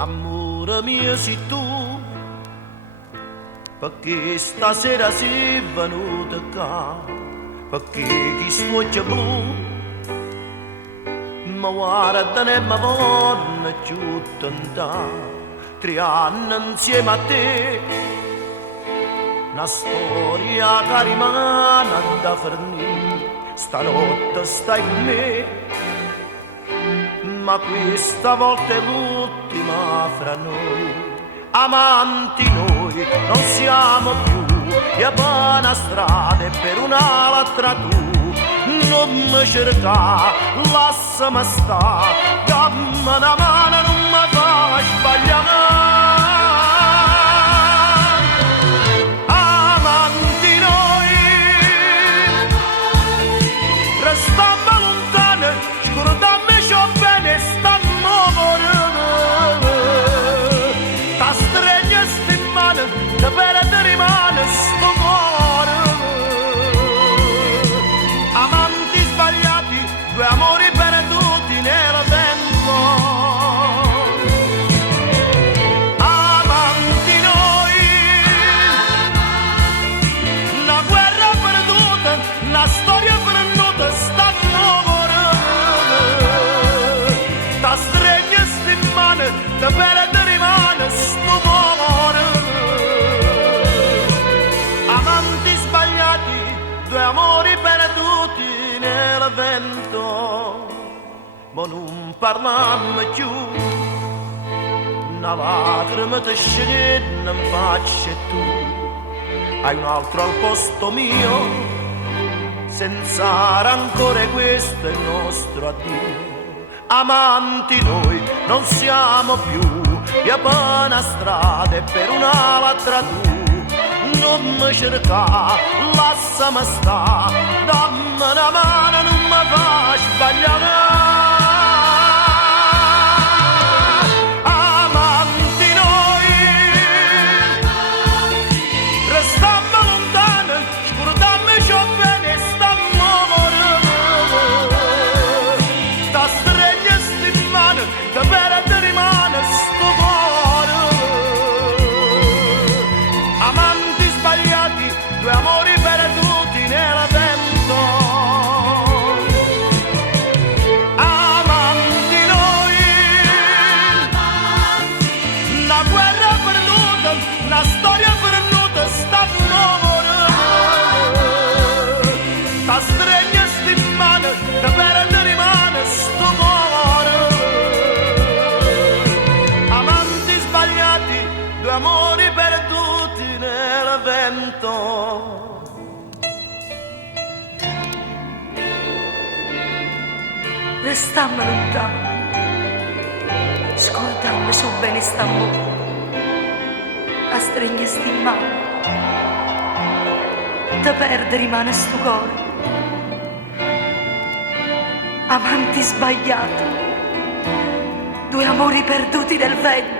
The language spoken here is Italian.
Amore mio sei tu, perché stasera sei venuta qua, perché chi sfoggia blu, ma guarda e mi voglio più tentare, 3 anni insieme a te, una storia che rimane da fornire, stanotte stai con me. Ma questa volta è l'ultima fra noi, amanti noi non siamo più, e a buona strada e per un'altra tu, non mi cerca, lasciami sta, dammi una mano, non mi fa sbagliare. Amanti noi, restammo lontani, scordammi ciò bene, stammo morendo. Ta stregna sti mani, da perde rimane sto cuore. Amanti sbagliati, 2 amori perduti nel vento. Amanti noi, una guerra perduta, una storia perduta, stanno morendo. Ta stregna sti mani, da perde rimane sto cuore. Amanti sbagliati, 2 amori perduti nel vento, ma non parlammo più, una lacrima ti scende in faccia e tu hai un altro al posto mio, senza rancore questo è il nostro addio. Amanti noi non siamo più, e a buona strada e per un'altra tu, non mi cerca, lasciami sta, dammi una mano, non mi fa sbagliare. Amanti noi, restammo lontani, scordammi ciò bene, stammo morendo. Ta stregna sti mani, da perde rimane sto cuore. Amanti sbagliati, 2 amori perduti nel vento. Amanti noi, una guerra perduta, una storia perduta, stanno morendo. Ta stregna sti mani, da perde rimane sto cuore. Amanti sbagliati, 2 amori perduti nel vento. Restammo lontani, scordammo su bene stammo, a stringere sti mani, da perde rimane sto cuore. Amanti sbagliati, 2 amori perduti nel vento.